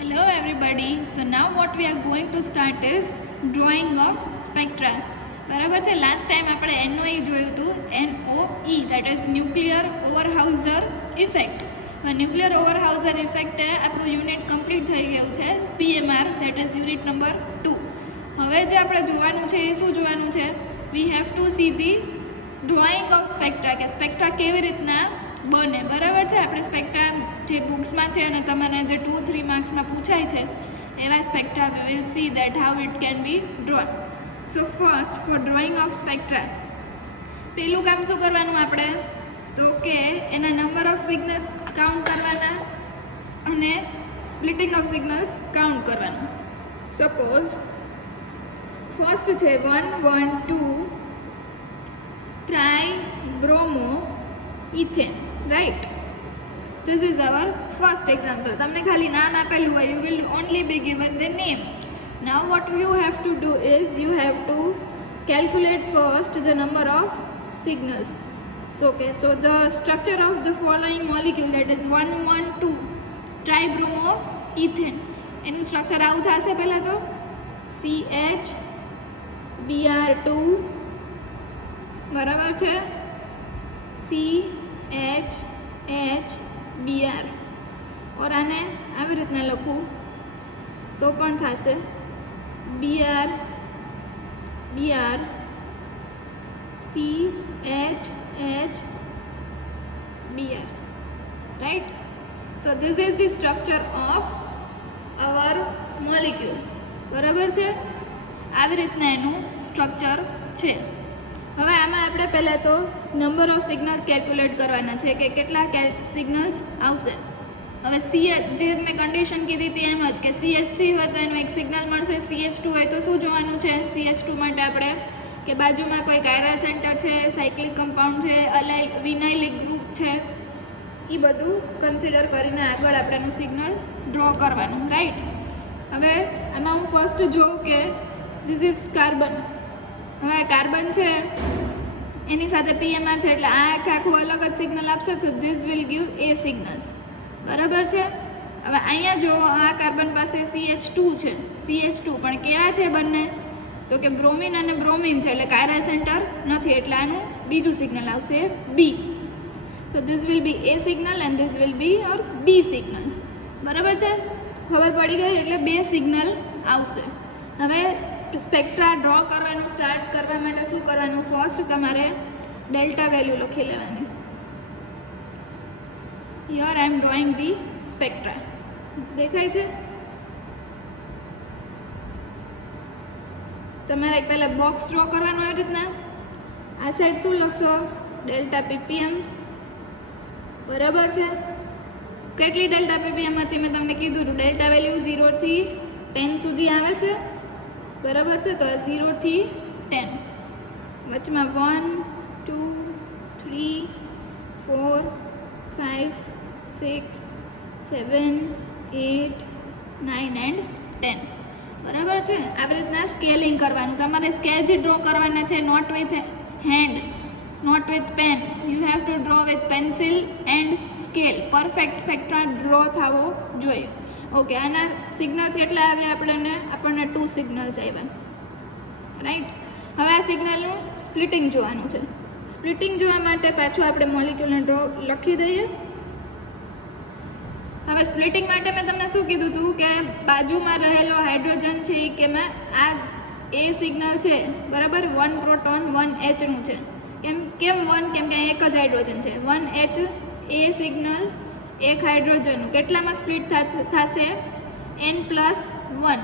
Hello everybody. So now what we are going to start is drawing of spectra. બરાબર છે. Last time આપણે NOE જોયું હતું, NOE that is nuclear Overhauser effect. Nuclear Overhauser ઇફેક્ટે આપણું unit complete થઈ ગયું છે, PMR that is unit number 2. હવે જે આપણે જોવાનું છે એ શું જોવાનું છે? We have to see the drawing of spectra, કે સ્પેક્ટ્રા કેવી રીતના બને. બરાબર છે. આપણે સ્પેક્ટ્રા જે બુક્સમાં છે અને તમારે જે 2-3 માર્ક્સમાં પૂછાય છે એવા spectra we will see that how it can be drawn. So first for drawing of spectra પહેલું કામ શું કરવાનું આપણે? તો કે એના નંબર ઓફ સિગ્નલ્સ કાઉન્ટ કરવાના અને સ્પ્લિટિંગ ઓફ સિગ્નલ્સ કાઉન્ટ કરવાનું. સપોઝ ફર્સ્ટ છે 1 1 2 try bromo ethane, right? This is our first example. તમને ખાલી નામ આપેલું હોય, you will only be given the name. Now what you have to do is you have to calculate first the number of signals. So the structure of the following molecule, that is 112 tribromoethane, એનું structure આવું થશે. પહેલાં તો CHBr2, બરાબર છે, CHHBr, और આને આવી રીતના લખું તો પણ થશે BR CHHBr, right? So this is the structure of our molecule. બરાબર છે. આવી રીતના એનું સ્ટ્રક્ચર છે. હવે આમાં આપણે પહેલાં તો નંબર ઓફ સિગ્નલ્સ કેલ્ક્યુલેટ કરવાના છે કે કેટલા સિગ્નલ્સ આવશે. હવે જે મેં કન્ડિશન કીધી હતી એમ જ કે CH3 હોય તો એનું એક સિગ્નલ મળશે, CH2 હોય તો શું જોવાનું છે? CH2 માટે આપણે કે બાજુમાં કોઈ કાયરલ સેન્ટર છે, સાયક્લિક કમ્પાઉન્ડ છે, વિનાઇલિક ગ્રુપ છે, એ બધું કન્સિડર કરીને આગળ આપણે એનું સિગ્નલ ડ્રો કરવાનું, રાઈટ? હવે આમાં હું ફર્સ્ટ જોઉં કે ધીસ ઇઝ કાર્બન. હવે કાર્બન છે એની સાથે PMR છે એટલે આ આખું અલગ જ સિગ્નલ આપશે. તો this will give A signal. બરાબર છે. હવે અહીંયા જો આ કાર્બન પાસે CH2 છે, CH2 પણ કયા છે બંને? તો કે બ્રોમિન અને બ્રોમિન છે એટલે કાયરલ સેન્ટર નથી, એટલે આનું બીજું સિગ્નલ આવશે B. So this will be A signal and this will be or B signal. બરાબર છે. ખબર પડી ગઈ? એટલે બે સિગ્નલ આવશે. હવે સ્પેક્ટ્રા ડ્રો કરવાનું સ્ટાર્ટ કરવા માટે શું કરવાનું? ફર્સ્ટ તમારે ડેલ્ટા વેલ્યુ લખી લેવાની. Here I am drawing the spectra. દેખાય છે? તમારે પહેલાં બોક્સ ડ્રો કરવાનું આવી રીતના. આ સાઈડ શું લખશો? Delta PPM. બરાબર છે. કેટલી ડેલ્ટા PPM હતી મેં તમને કીધું હતું? ડેલ્ટા વેલ્યુ 0 થી 10 સુધી આવે છે. બરાબર છે. તો 0 થી 10 વચમાં 1 2 3 4 5 6 7 8 9 એન્ડ 10. બરાબર છે. આવી રીતના સ્કેલિંગ કરવાનું. તમારે સ્કેચ ડ્રો કરવાના છે, not with hand, not with pen. You have to draw with pencil and scale. Perfect spectra draw થવો જોઈએ. ઓકે. આના સિગ્નલ્સ કેટલા આવ્યા? આપણને 2 સિગ્નલ્સ આવ્યા, રાઈટ? હવે આ સિગ્નલનું સ્પ્લિટિંગ જોવાનું છે. સ્પ્લિટિંગ જોવા માટે પાછું આપણે મોલિક્યુલને ડ્રો લખી દઈએ. હવે સ્પ્લિટિંગ માટે મેં તમને શું કીધું હતું કે બાજુમાં રહેલો હાઇડ્રોજન છે એ કેમાં આ A સિગ્નલ છે, બરાબર? 1 પ્રોટોન 1 H નું છે. કેમ 1? કેમ કે એક જ હાઇડ્રોજન છે. 1 H A સિગ્નલ, એક હાઇડ્રોજનનું કેટલામાં સ્પ્લિટ થશે? N+1.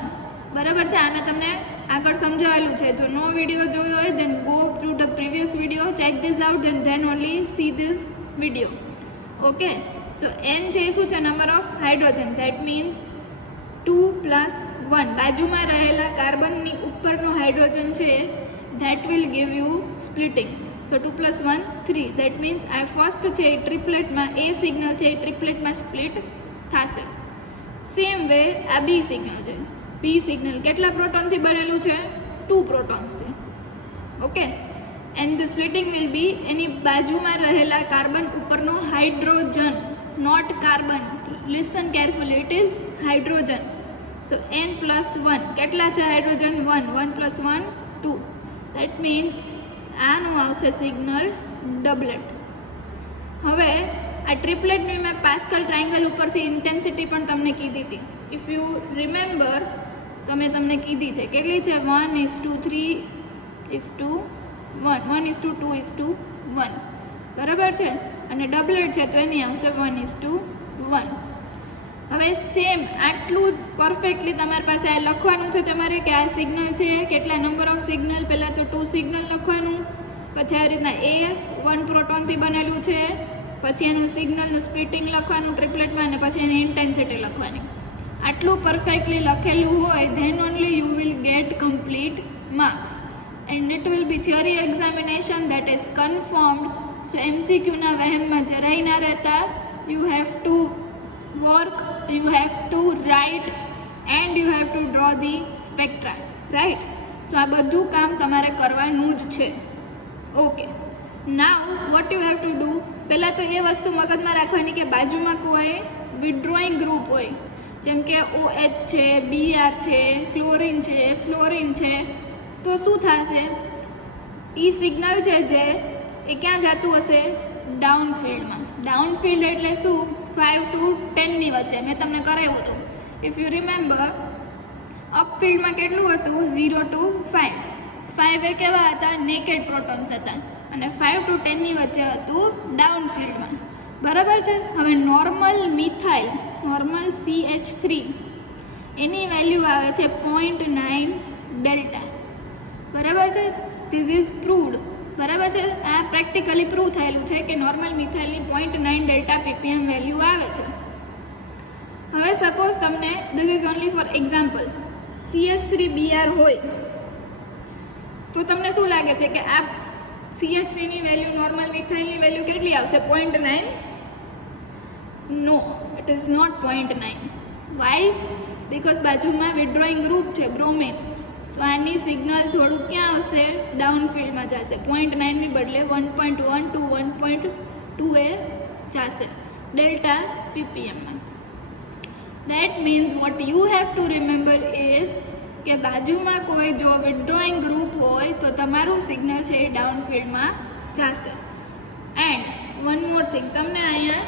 બરાબર છે. આ મેં તમને આગળ સમજાવેલું છે. જો નો વિડીયો જોયો હોય then go through the previous video, check this out and then only see this video. Okay. So N છે શું છે? Number of hydrogen. That means 2+1. બાજુમાં રહેલા કાર્બનની ઉપરનો હાઇડ્રોજન છે, that will give you splitting. So 2+1 3. That means આ first છે એ ટ્રિપલેટમાં, A સિગ્નલ છે એ ટ્રિપલેટમાં સ્પ્લિટ થશે. સેમ વે આ B સિગ્નલ છે. B સિગ્નલ કેટલા પ્રોટોનથી બનેલું છે? 2 પ્રોટોન્સ છે. Okay. And the splitting will be એની બાજુમાં રહેલા કાર્બન ઉપરનો hydrogen, not carbon. Listen carefully, it is hydrogen. So N+1 કેટલા છે હાઇડ્રોજન? 1. 1 + 1 2. દેટ મીન્સ આનું આવશે સિગ્નલ ડબલેટ. હવે આ ટ્રિપલેટની મેં પાસ્કલ ટ્રાયંગલ ઉપરથી ઇન્ટેન્સિટી પણ તમને કીધી હતી. ઇફ યુ રિમેમ્બર, તમને કીધી છે. કેટલી છે? 1:3:1, 1:2:1. બરાબર છે. અને ડબલેટ છે તો એની આવશે 1:1. હવે સેમ આટલું જ પરફેક્ટલી તમારી પાસે આ લખવાનું છે તમારે કે આ સિગ્નલ છે, કેટલા નંબર ઓફ સિગ્નલ. પહેલાં તો 2 સિગ્નલ લખવાનું, પછી આ રીતના એ 1 પ્રોટોનથી બનેલું છે, પછી એનું સિગ્નલનું સ્પ્લિટિંગ લખવાનું ટ્રિપલેટમાં, અને પછી એની ઇન્ટેન્સિટી લખવાની. આટલું પરફેક્ટલી લખેલું હોય then only you will get complete marks, and it will be theory examination that is confirmed. So MCQના વહેમમાં જરાય ના રહેતા. You have to work, you have to write, and you have to draw the spectra, right? So આ બધું કામ તમારે કરવાનું જ છે. Okay, now what you have to do. પહેલાં તો એ વસ્તુ મગજમાં રાખવાની કે બાજુમાં કોઈ વિડ્રોઈંગ ગ્રુપ હોય, જેમ કે OH છે, Br છે, ક્લોરિન છે, ફ્લોરિન છે, તો શું થશે? એ સિગ્નલ છે જે એ ક્યાં જતું હશે? ડાઉન ફિલ્ડમાં. ડાઉન ફિલ્ડ એટલે શું? 5 to 10ની વચ્ચે. મેં તમને કરાવ્યું હતું. ઇફ યુ રિમેમ્બર, અપ ફિલ્ડમાં કેટલું હતું? 0 to 5. 5 એ કેવા હતા? નેકેડ પ્રોટોન્સ હતા, અને 5 to 10ની વચ્ચે હતું ડાઉન ફિલ્ડમાં. બરાબર છે. હવે નોર્મલ મિથાઇલ, નોર્મલ CH3, એની વેલ્યુ આવે છે 0.9 ડેલ્ટા. બરાબર છે. This is proved. બરાબર છે. આ પ્રેક્ટિકલી પ્રૂવ થયેલું છે કે નોર્મલ મિથાઇલની 0.9 ડેલ્ટા ppm વેલ્યુ આવે છે. હવે સપોઝ તમને, this is only for example, CH3Br હોય તો તમને શું લાગે છે કે આ CH3ની વેલ્યુ નોર્મલ મિથાઇલની વેલ્યુ કેટલી આવશે? 0.9? No, it is not 0.9. Why? Because બાજુમાં વિડ્રોઈંગ ગ્રુપ છે બ્રોમિન, તો આની સિગ્નલ થોડું ક્યાં આવશે? ડાઉન ફિલ્ડમાં જશે. 0.9ની બદલે 1.1 to 1.2 એ જશે ડેલ્ટા ppmમાં. That means what you have to remember is કે બાજુમાં કોઈ જો વિડ્રોઈંગ ગ્રુપ હોય તો તમારું સિગ્નલ છે એ ડાઉન ફિલ્ડમાં જશે. એન્ડ વન મોર થિંગ, તમને અહીંયા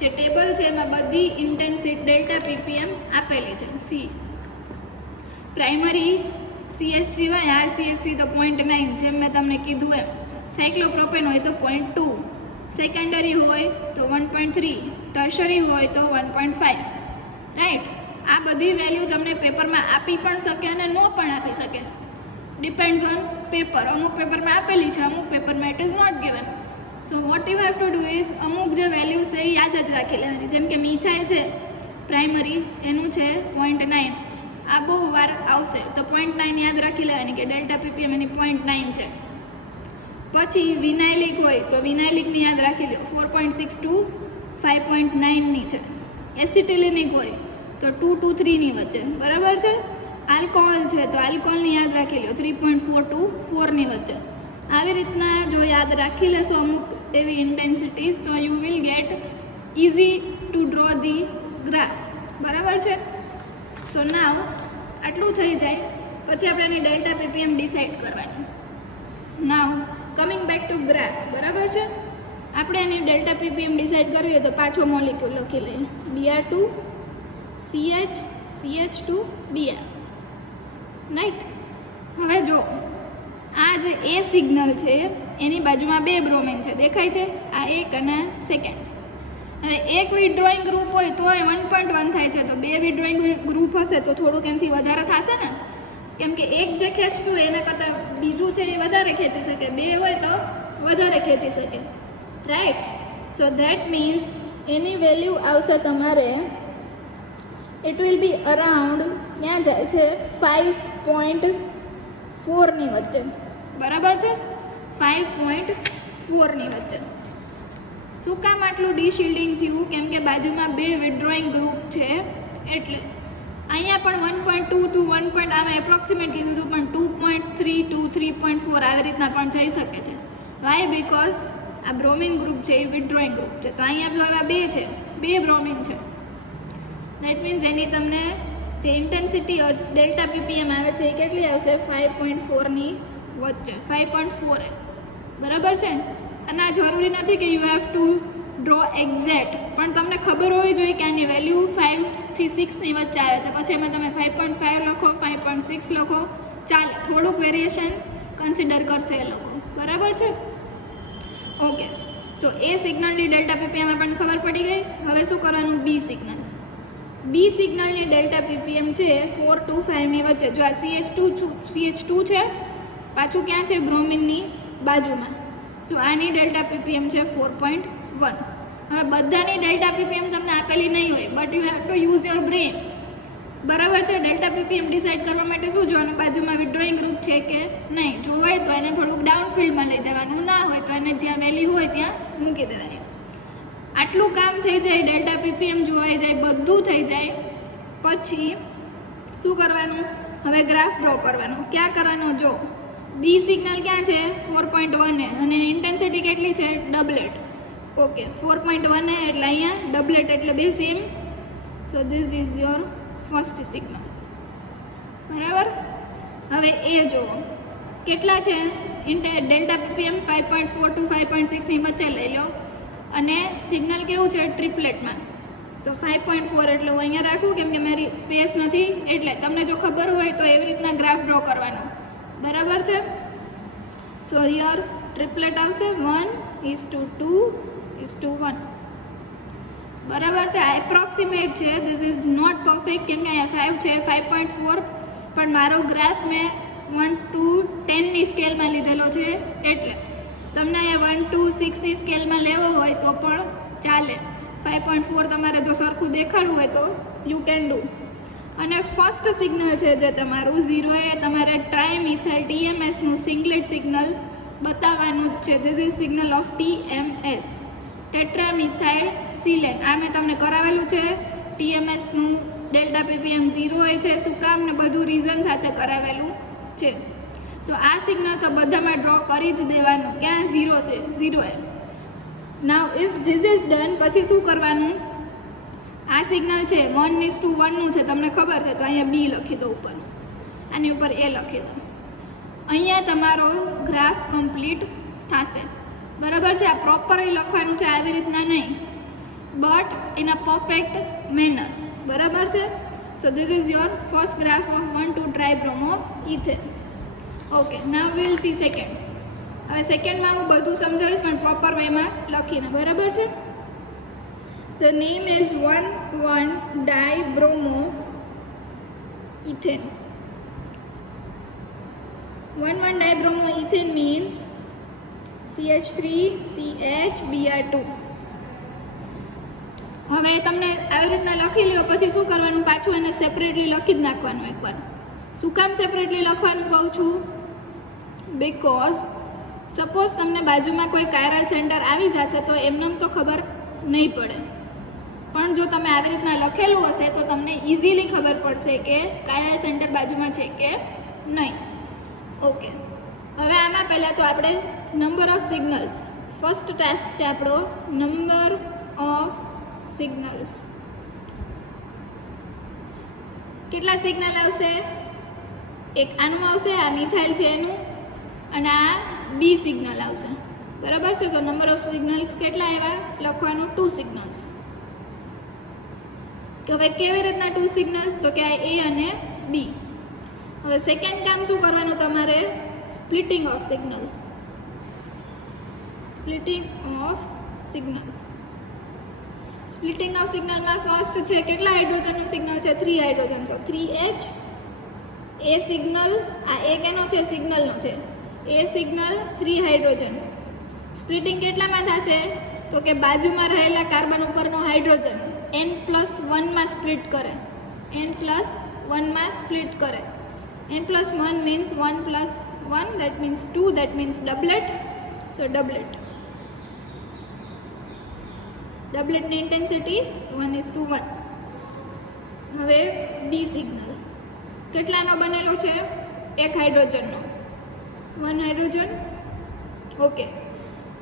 જે ટેબલ છે એમાં બધી ઇન્ટેન્સિટી ડેલ્ટા ppm આપેલી છે. સી પ્રાઇમરી CH3 હોય, RCH3 તો 0.9, જેમ મેં તમને કીધું એમ. સાયક્લોપ્રોપેન હોય તો 0.2, સેકન્ડરી હોય તો 1.3, ટર્શરી હોય તો 1.5, રાઈટ? આ બધી વેલ્યુ તમને પેપરમાં આપી પણ શકે અને ન પણ આપી શકે. Depends on paper. અમુક પેપરમાં આપેલી છે, અમુક પેપરમાં it is not given. So what you have to do is અમુક જે વેલ્યુ છે એ યાદ જ રાખી લેવાની. જેમ કે મિથાઇલ છે પ્રાઇમરી, એનું છે 0.9. આ બહુ વાર આવશે તો 0.9 યાદ રાખી લેવાની કે ડેલ્ટા ppm એની 0.9 છે. પછી વિનાઇલિક હોય તો વિનાઇલિકની યાદ રાખી લો, 4.6 to 5.9ની છે. એસિટિલિનિક હોય તો 2 to 3ની વચ્ચે. બરાબર છે. આલ્કોહોલ છે તો આલ્કોહોલની યાદ રાખી લો, 3.4 to 4ની વચ્ચે. આવી રીતના જો યાદ રાખી લેશો અમુક એવી ઇન્ટેન્સિટીઝ, તો you will gate easy to draw the graph. બરાબર છે. સો નાવ આટલું થઈ જાય પછી આપણે એની ડેલ્ટા ppm ડિસાઇડ કરવાની. નાવ કમિંગ બેક ટુ ગ્રાફ. બરાબર છે. આપણે એની ડેલ્ટા ppm ડિસાઇડ કરવી હોય તો પાછો મોલિક્યુલ લખી લઈએ, Br2 CH CH2 Br, right? હવે જો આ જે એ સિગ્નલ છે એની બાજુમાં 2 બ્રોમિન છે, દેખાય છે? આ એક અને સેકન્ડ. હવે એક વિડ્રોઈંગ ગ્રુપ હોય તો 1.1 થાય છે, તો 2 વિડ્રોઈંગ ગ્રુપ હશે તો થોડુંક એનાથી વધારે થશે ને, કેમ કે એક જે ખેંચતું હોય એના કરતાં બીજું છે એ વધારે ખેંચી શકે, 2 હોય તો વધારે ખેંચી શકે, right? So that means any value આવશે તમારે, ઇટ વિલ બી અરાઉન્ડ, ક્યાં જાય છે? 5.4ની વચ્ચે. બરાબર છે. 5.4ની વચ્ચે. શું કામ આટલું ડીશિલ્ડિંગ થયું? કેમ કે બાજુમાં 2 વિડ્રોઈંગ ગ્રુપ છે એટલે. અહીંયા પણ 1.2 to 1. આમાં એપ્રોક્સિમેટ કીધું હતું, પણ 2.3 to 3.4 આવી રીતના પણ જઈ શકે છે. વાય? બિકોઝ આ બ્રોમિન ગ્રુપ છે એ વિડ્રોઈંગ ગ્રુપ છે. તો અહીંયા જો એવા 2 છે, 2 બ્રોમિન છે, દેટ મીન્સ એની તમને જે ઇન્ટેન્સિટી ડેલ્ટા પીપીએમ આવે છે એ કેટલી આવશે 5.4ની વચ્ચે 5.4 બરાબર છે. અને આ જરૂરી નથી કે you have to draw exact, પણ તમને ખબર હોવી જોઈએ કે આની વેલ્યુ 5 થી 6ની વચ્ચે આવે છે. પછી એમાં તમે 5.5 લખો, 5.6 લખો, ચાલે, થોડુંક વેરિએશન કન્સિડર કરશે એ લોકો, બરાબર છે. ઓકે, સો એ સિગ્નલની ડેલ્ટા પીપીએમ આપણને ખબર પડી ગઈ. હવે શું કરવાનું? બી સિગ્નલ. બી સિગ્નલની ડેલ્ટા પીપીએમ છે 4 to 5ની વચ્ચે. જો આ CH2 છે, પાછું ક્યાં છે? બ્રોમિનની બાજુમાં. સો આની ડેલ્ટા પીપીએમ છે 4.1. હવે બધાની ડેલ્ટા પીપીએમ તમને આપેલી નહીં હોય, but you have to use your brain, બરાબર છે. ડેલ્ટા પીપીએમ ડિસાઇડ કરવા માટે શું જોવાનું? બાજુમાં વિડ્રોઈંગ ગ્રુપ છે કે નહીં. જો હોય તો એને થોડુંક ડાઉન ફિલ્ડમાં લઈ જવાનું, ના હોય તો એને જ્યાં વેલ્યુ હોય ત્યાં મૂકી દેવાની. આટલું કામ થઈ જાય, ડેલ્ટા પીપીએમ જોવાઈ જાય, બધું થઈ જાય, પછી શું કરવાનું? હવે ગ્રાફ ડ્રો કરવાનો. ક્યાં કરવાનો? જો બી સિગ્નલ ક્યાં છે? 4.1 અને ઇન્ટેન્સિટી કેટલી છે? ડબલેટ. ઓકે, 4.1 એટલે અહીંયા ડબલેટ એટલે બે same. So this is your first signal, બરાબર. હવે એ જુઓ કેટલા છે? ડેલ્ટા પીપીએમ 5.4 to 5.6ની વચ્ચે લઈ લો. અને સિગ્નલ કેવું છે? ટ્રિપલેટમાં. સો 5.4 એટલે હું અહીંયા રાખું, કેમ કે મારી સ્પેસ નથી. એટલે તમને જો ખબર હોય તો એવી રીતના ગ્રાફ ડ્રો કરવાનો, બરાબર છે. સો હિયર ટ્રિપલેટ આવશે 1:2:1, બરાબર છે. આ એપ્રોક્સિમેટ છે, ધીસ ઇઝ નોટ પરફેક્ટ, કેમ કે અહીંયા 5 છે, 5.4, પણ મારો ગ્રાફ મેં 1 to 10ની સ્કેલમાં લીધેલો છે. એટલે તમને અહીંયા 1 to 6ની સ્કેલમાં લેવો હોય તો પણ ચાલે. 5.4 તમારે જો સરખું દેખાડવું હોય તો યુ કેન ડુ. અને ફર્સ્ટ સિગ્નલ છે જે તમારું 0, એ તમારે ટ્રાયમિથાઇલ TMSનું સિંગલેટ સિગ્નલ બતાવવાનું જ છે. This is signal of TMS, ટેટ્રામિથાઇલ સિલેન. આ મેં તમને કરાવેલું છે. TMSનું ડેલ્ટા પીપીએમ 0 હોય છે, શું કામ ને બધું રીઝન સાથે કરાવેલું છે. સો આ સિગ્નલ તો બધામાં ડ્રો કરી જ દેવાનું. ક્યાં? 0 છે, 0 એ. Now if this is done, પછી શું કરવાનું? આ સિગ્નલ છે 1:1નું છે, તમને ખબર છે, તો અહીંયા બી લખી દો ઉપર, આની ઉપર એ લખી દો. અહીંયા તમારો ગ્રાફ કમ્પ્લીટ થશે, બરાબર છે. આ પ્રોપરલી લખવાનું છે, આવી રીતના નહીં, but in a perfect manner, બરાબર છે. So this is your first graph of 1,2-ટ્રાયબ્રોમો ethane. Okay, now will see second. હવે સેકન્ડમાં હું બધું સમજાવીશ, પણ પ્રોપર વેમાં લખીને, બરાબર છે. The name is 1,1-dibromoethane. 1,1-dibromoethane means CH3CHBr2. હવે તમને આવી રીતના લખી લ્યો, પછી શું કરવાનું? પાછું એને સેપરેટલી લખી જ નાખવાનું એકવાર. શું કામ સેપરેટલી લખવાનું કહું છું? બિકોઝ સપોઝ તમને બાજુમાં કોઈ કાયરલ સેન્ટર આવી જશે તો એમને તો ખબર નહીં પડે, પણ જો તમે આવી રીતના લખેલું હશે તો તમને ઇઝીલી ખબર પડશે કે કાયરલ સેન્ટર બાજુમાં છે કે નહીં. ઓકે, હવે આમાં પહેલાં તો આપણે number of signals, first task છે આપણો નંબર ઓફ સિગ્નલ્સ. કેટલા સિગ્નલ આવશે? એક આનું આવશે, આ મિથાઇલ છે એનું, અને આ બી સિગ્નલ આવશે, બરાબર છે. તો નંબર ઓફ સિગ્નલ્સ કેટલા આવ્યા? લખવાનું 2 સિગ્નલ્સ. હવે કેવી રીતના 2 સિગ્નલ્સ? તો કે આ એ અને બી. હવે સેકન્ડ કામ શું કરવાનું તમારે? Splitting of signal. Splitting of signal. Splitting of સિગ્નલમાં ફર્સ્ટ છે કેટલા હાઇડ્રોજનનું સિગ્નલ છે? 3 હાઇડ્રોજન. તો 3H. એ સિગ્નલ, આ એ કેનો છે? સિગ્નલનો છે. એ સિગ્નલ 3 હાઇડ્રોજન. સ્પ્લિટિંગ કેટલામાં થશે? તો કે બાજુમાં રહેલા કાર્બન ઉપરનો હાઇડ્રોજન N+1માં સ્પ્લિટ કરે. N+1માં સ્પ્લિટ કરે. N+1 means 1+1, that means 2, that means doublet. So doublet. ડબલેટની ઇન્ટેન્સિટી 1:1. હવે બી સિગ્નલ કેટલાનો બનેલો છે? 1 હાઇડ્રોજનનો. 1 હાઇડ્રોજન. ઓકે,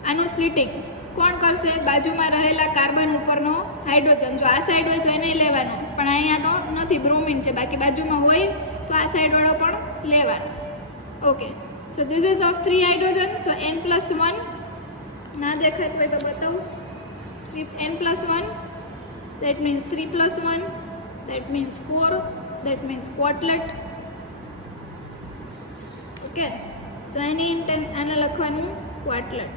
આનું સ્પ્લિટિંગ કોણ કરશે? બાજુમાં રહેલા કાર્બન ઉપરનો હાઇડ્રોજન. જો આ સાઈડ હોય તો એને લેવાનો, પણ અહીંયા તો નથી, બ્રોમિન છે. બાકી બાજુમાં હોય તો આ સાઈડવાળો પણ લેવાનો. Okay, so this ease of 3 hydrogen. So n+1 ના દેખાતું હોય તો બતાવું. n+1, that means 3+1, that means 4, that means quadlet. Okay, સો એની આને લખવાનું ક્વાર્ટલેટ.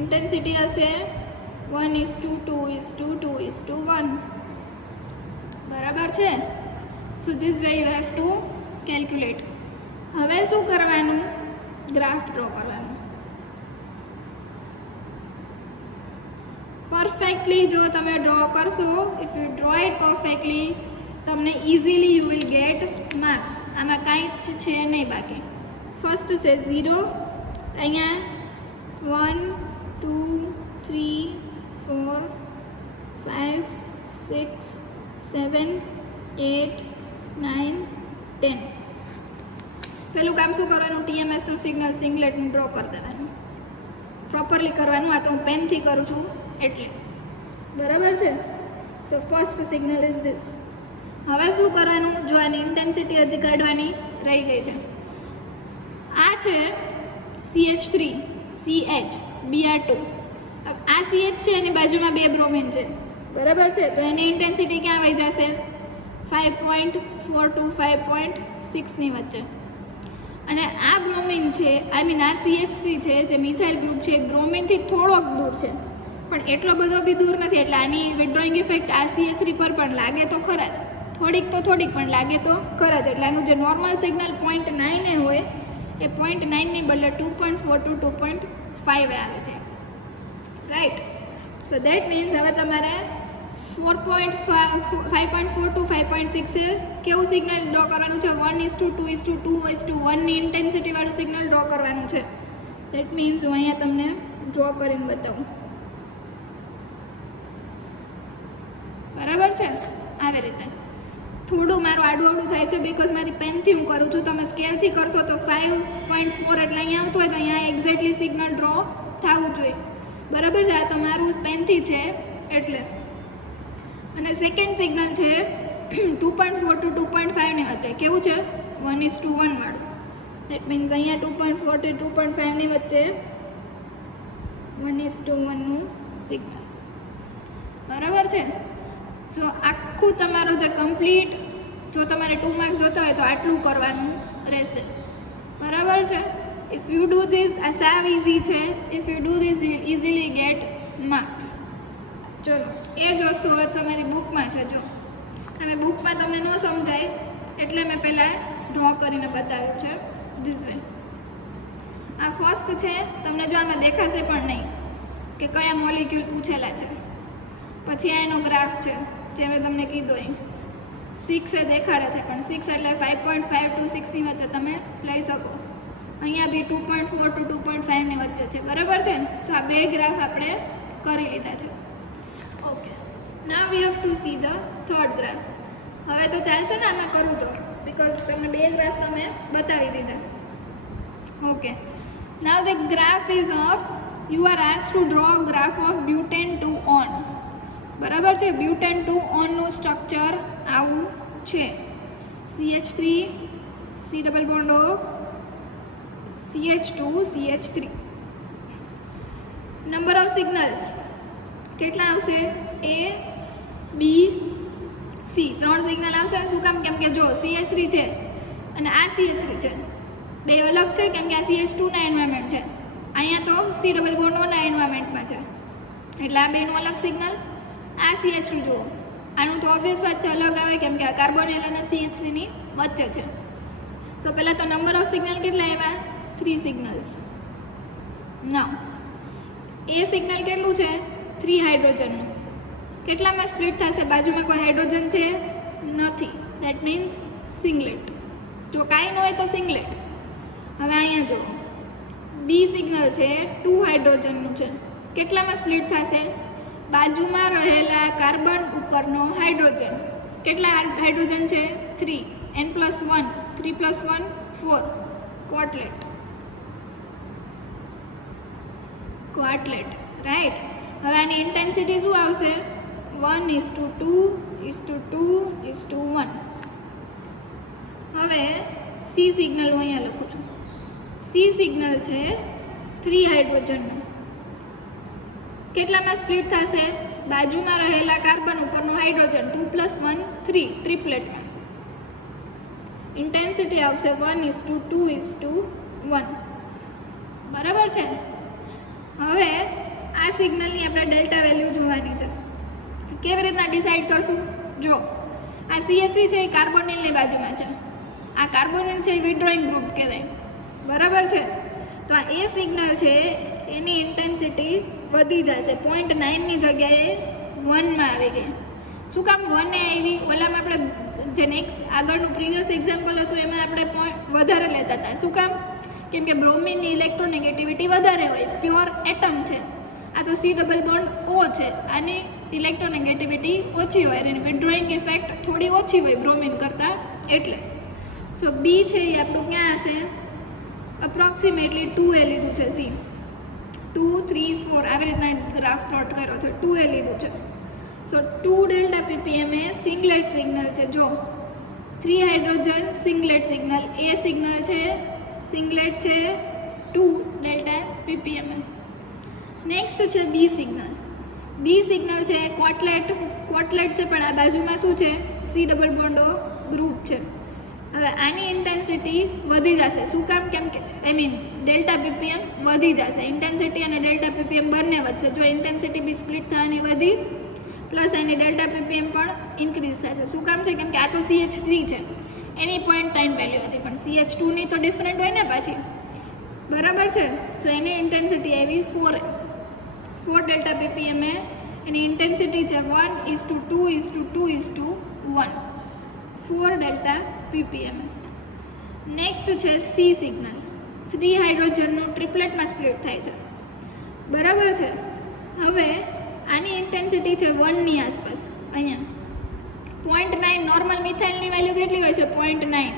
ઇન્ટેન્સિટી હશે 1:2:2:1. બરાબર છે? So this way you have two calculate. હવે શું કરવાનું? ગ્રાફ ડ્રો કરવાનું. પરફેક્ટલી જો તમે ડ્રો કરશો, if you draw it perfectly, તમને easily you will get marks. આમાં કાંઈ જ છે નહીં બાકી. ફર્સ્ટ છે 0, અહીંયા 1 2 3 4 5 6 7 8 9 10. પેલું કામ શું કરવાનું? TMSનું સિગ્નલ સિંગલેટનું ડ્રો કરી દેવાનું. પ્રોપરલી કરવાનું. આ તો હું પેનથી કરું છું એટલે. બરાબર છે? So first signal is this. હવે શું કરવાનું? જો આની ઇન્ટેન્સિટી હજી કાઢવાની રહી ગઈ છે. આ છે CH3 CH Br2. આ CH છે, એની બાજુમાં 2 બ્રોમિન છે. બરાબર છે? તો એની ઇન્ટેન્સિટી ક્યાં વહી જશે? 5.4 to 5.6 ની વચ્ચે. અને આ બ્રોમિન છે, આઈ મીન આ CH3 છે, જે મિથાઇલ ગ્રુપ છે, બ્રોમિનથી થોડોક દૂર છે, પણ એટલો બધો બી દૂર નથી. એટલે આની વિથડ્રોઈંગ ઇફેક્ટ આ CH3 પર પણ લાગે તો ખરા જ. થોડીક પણ લાગે તો ખરા જ. એટલે આનું જે નોર્મલ સિગ્નલ 0.9 એ હોય, એ 0.9 ની બદલે 2.4 to 2.5 આવે છે. રાઈટ? સો દેટ મીન્સ હવે તમારે 5.4 to 5.6 એ કેવું સિગ્નલ ડ્રો કરવાનું છે? 1:2:2:1 ની ઇન્ટેન્સિટીવાળું સિગ્નલ ડ્રો કરવાનું છે. દેટ મીન્સ હું અહીંયા તમને ડ્રો કરીને બતાવું. બરાબર છે? આવી રીતે થોડું મારું આડું થાય છે, બિકોઝ મારી પેનથી હું કરું છું. તમે સ્કેલથી કરશો તો 5.4 એટલે અહીંયા આવતું હોય તો અહીંયા એક્ઝેક્ટલી સિગ્નલ ડ્રો થવું જોઈએ. બરાબર છે? આ તો મારું પેનથી છે એટલે. અને સેકન્ડ સિગ્નલ છે 2.4 to 2.5 ની વચ્ચે. કેવું છે? 1:1 વાળું. દેટ મીન્સ અહીંયા 2.4 to 2.5 ની વચ્ચે 1:1 નું સિગ્નલ. બરાબર છે? જો આખું તમારું જે કમ્પ્લીટ, જો તમારે 2 માર્ક્સ જોતા હોય તો આટલું કરવાનું રહેશે. બરાબર છે? ઇફ યુ ડુ ધીસ, આ સાવ ઇઝી છે. If you do this you will easily get marks. ચલો, એ જ વસ્તુ હવે તમારી બુકમાં છે. જો તમે બુકમાં તમને ન સમજાય એટલે મેં પહેલાં ડ્રો કરીને બતાવ્યું છે ધીસ વે. આ ફર્સ્ટ છે. તમને જો આમાં દેખાશે પણ નહીં કે કયા મોલિક્યુલ પૂછેલા છે. પછી આ એનો ગ્રાફ છે, જે મેં તમને કીધું. અહીં 6 એ દેખાડે છે, પણ 6 એટલે 5.5 to 6 ની વચ્ચે તમે લઈ શકો. અહીંયા બી 2.4 to 2.5 ની વચ્ચે છે. બરાબર છે? સો આ 2 ગ્રાફ આપણે કરી લીધા છે. Okay, now V have to see the third graph. હવે તો ચાલશે ને આમાં કરું તો, બિકોઝ તમને 2 ગ્રાફ તમે બતાવી દીધા. Okay, now the graph ease of, you are asked to draw graph of butane 2-on. બરાબર છે? બ્યુટેન 2-on નું સ્ટ્રક્ચર આવું છે. CH3 C double bond O CH2 CH3. Number of signals કેટલા આવશે? A B C 3 સિગ્નલ આવશે. શું કામ? કેમ કે જો CH3 છે અને આ CH3 છે, 2 અલગ છે કેમ કે આ CH2 ના એન્વાયરમેન્ટ છે, અહીંયા તો C ડબલ બોન્ડ O ના એન્વાયરમેન્ટમાં છે. એટલે આ બેનું અલગ સિગ્નલ. આ CH2 જુઓ, આનું તો ઓબ્વિયસ વાત છે, અલગ આવે કેમ કે આ કાર્બોનિલ અને CH3 ની વચ્ચે છે. સો પહેલાં તો નંબર ઓફ સિગ્નલ કેટલા આવ્યા? 3 સિગ્નલ્સ. નાવ એ સિગ્નલ કેટલું છે? 3 હાઇડ્રોજનનું. કેટલામાં સ્પ્લિટ થશે? બાજુમાં કોઈ હાઇડ્રોજન છે નથી. That means singlet. જો કાંઈ ન હોય તો સિંગલેટ. હવે અહીંયા જુઓ, બી સિગ્નલ છે, 2 હાઇડ્રોજનનું છે. કેટલામાં સ્પ્લિટ થશે? બાજુમાં રહેલા કાર્બન ઉપરનો હાઇડ્રોજન. કેટલા હાઇડ્રોજન છે? 3. n+1, 3+1 4. ક્વાર્ટલેટ. ક્વાર્ટલેટ, રાઈટ. હવે આની ઇન્ટેન્સિટી શું આવશે? 1:2:2:1. હવે સી સિગ્નલ હું અહીંયા લખું છું. સી સિગ્નલ છે 3 હાઇડ્રોજનનું. કેટલામાં સ્પ્લિટ થશે? બાજુમાં રહેલા કાર્બન ઉપરનો હાઇડ્રોજન 2+1 3 ટ્રિપલેટમાં. ઇન્ટેન્સિટી આવશે 1:2:1. બરાબર છે. હવે આ સિગ્નલની આપણે ડેલ્ટા વેલ્યુ જોવાની છે. કેવી રીતના ડિસાઇડ કરશું? જો આ CH3 છે એ કાર્બોનિલની બાજુમાં છે, આ કાર્બોનિલ છે એ વિડ્રોઈંગ ગ્રુપ કહેવાય. બરાબર છે. તો આ એ સિગ્નલ છે એની ઇન્ટેન્સિટી વધી જશે. 0.9ની જગ્યાએ 1માં આવી ગઈ. શું કામ 1 એ આવી? ઓલામાં આપણે જે નેક્સ્ટ આગળનું પ્રીવિયસ એક્ઝામ્પલ હતું એમાં આપણે વધારે લેતા હતા. શું કામ? કેમ કે બ્રોમિનની ઇલેક્ટ્રોનેગેટિવિટી વધારે હોય, પ્યોર એટમ છે. આ તો C ડબલ બોન્ડ O છે, આની ઇલેક્ટ્રોનેગેટિવિટી ઓછી હોય, એની વિડ્રોઈંગ ઇફેક્ટ થોડી ઓછી હોય બ્રોમિન કરતાં, એટલે. સો બી છે એ આપણું ક્યાં હશે? અપ્રોક્સિમેટલી 2A લીધું છે. સી 2 3 4 આવી રીતના ગ્રાફ પ્લોટ કર્યો છે. 2A લીધું છે. સો 2 ડેલ્ટા ppm એ સિંગલેટ સિગ્નલ છે. જો 3 હાઇડ્રોજન સિંગલેટ સિગ્નલ, એ સિગ્નલ છે સિંગલેટ છે 2 ડેલ્ટા ppm. નેક્સ્ટ છે બી સિગ્નલ. બી સિગ્નલ છે ક્વાર્ટલેટ છે, પણ આ બાજુમાં શું છે? C double bond O group છે. હવે આની ઇન્ટેન્સિટી વધી જશે. શું કામ? કેમ કે ડેલ્ટા ppm વધી જશે. ઇન્ટેન્સિટી અને ડેલ્ટા ppm બંને વધશે. જો ઇન્ટેન્સિટી બી સ્પ્લિટ થવાની વધી, પ્લસ એની ડેલ્ટા ppm પણ ઇન્ક્રીઝ થશે. શું કામ છે? કેમ કે આ તો CH3 છે, એની 0.9 વેલ્યુ હતી, પણ CH2ની તો ડિફરન્ટ હોય ને પાછી. બરાબર છે. સો એની ઇન્ટેન્સિટી આવી 4 ડેલ્ટા ppm એ એની ઇન્ટેન્સિટી છે 1:2:2:1. 4 ડેલ્ટા ppm. નેક્સ્ટ છે સી સિગ્નલ. 3 હાઇડ્રોજનનું ટ્રિપલેટમાં સ્પ્લિટ થાય છે. બરાબર છે. હવે આની ઇન્ટેન્સિટી છે 1ની આસપાસ. અહીંયા 0.9 નોર્મલ મિથાઇલની વેલ્યુ કેટલી હોય છે? 0.9.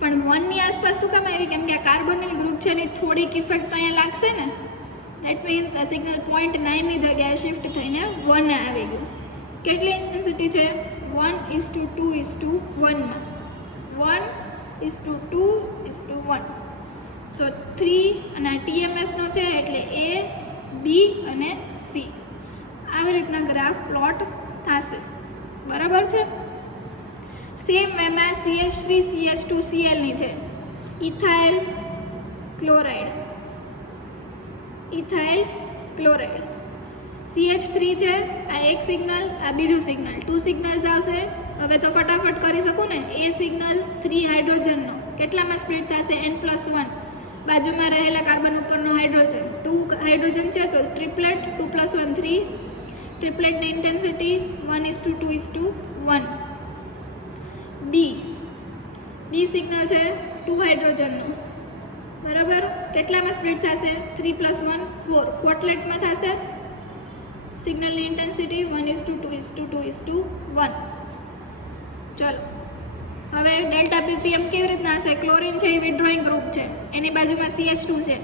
પણ 1ની આસપાસ શું કામ આવી? કેમ કે આ કાર્બોનિલ ગ્રુપ છે એની થોડીક ઇફેક્ટ તો અહીંયા લાગશે ને. દેટ મીન્સ આ સિગ્નલ 0.9ની જગ્યાએ શિફ્ટ થઈને 1 આવી ગયું. કેટલી ઇન્ટેન્સિટી છે? 1:2:1માં. 1:2:1. સો 3 અને આ TMSનો છે એટલે A, B અને C. આવી રીતના ગ્રાફ પ્લોટ થશે. બરાબર છે. સેમ વેમાં CH3 CH2 Clની છે. Ethyl chloride. CH3 છે, આ એક સિગ્નલ, આ બીજું સિગ્નલ, 2 સિગ્નલ્સ આવશે. હવે તો ફટાફટ કરી શકું ને. એ સિગ્નલ 3 હાઇડ્રોજનનો કેટલામાં સ્પ્લિટ થશે? N+1. બાજુમાં રહેલા કાર્બન ઉપરનો હાઇડ્રોજન 2 હાઇડ્રોજન છે, તો ટ્રિપલેટ 2+1 3. ટ્રિપલેટની ઇન્ટેન્સિટી 1:2:1. બી સિગ્નલ છે 2 હાઇડ્રોજનનો. બરાબર. કેટલામાં સ્પ્લિટ થશે? 3+1 4. ક્વાર્ટલેટમાં થશે. સિગ્નલની ઇન્ટેન્સિટી 1:2:2:1. ચલો હવે ડેલ્ટા ppm કેવી રીતના હશે? ક્લોરીન છે એ વિડ્રોઈંગ ગ્રુપ છે, એની બાજુમાં CH2 છે,